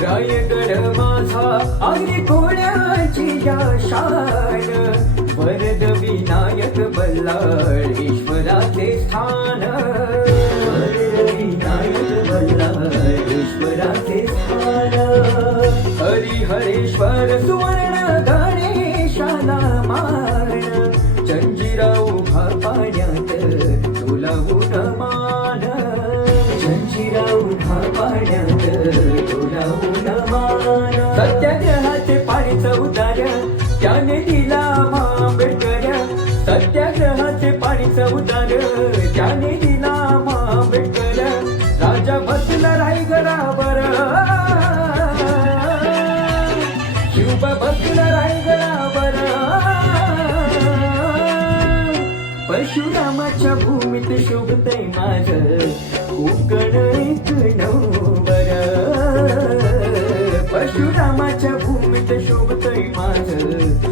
रायगड माझा आग्री कोण्याची या शान, वरद विनायक बल्लाळ ईश्वराचे स्थान, वरद विनायक बल्लाळ ईश्वराचे स्थान. हरिहरेश्वर सुवर्ण गणेशाला मान, जंजिरा उभा पाण्यात तुलावून मान, जंजिरा उभा पाण्यात तुलावून मान. सत्याग्रहाचे पाणीच उतार त्याने दिला आंबेडकर, सत्याग्रहाचे पाणीच उतार त्याने दिला आंबेडकर. राजा बसला रायगडावर, शिवबा बसला रायगडावर. परशुरामाच्या भूमीत शोभतय माझं कोकण एक नंबर, परशुरामाच्या भूमीत शोभतय माझं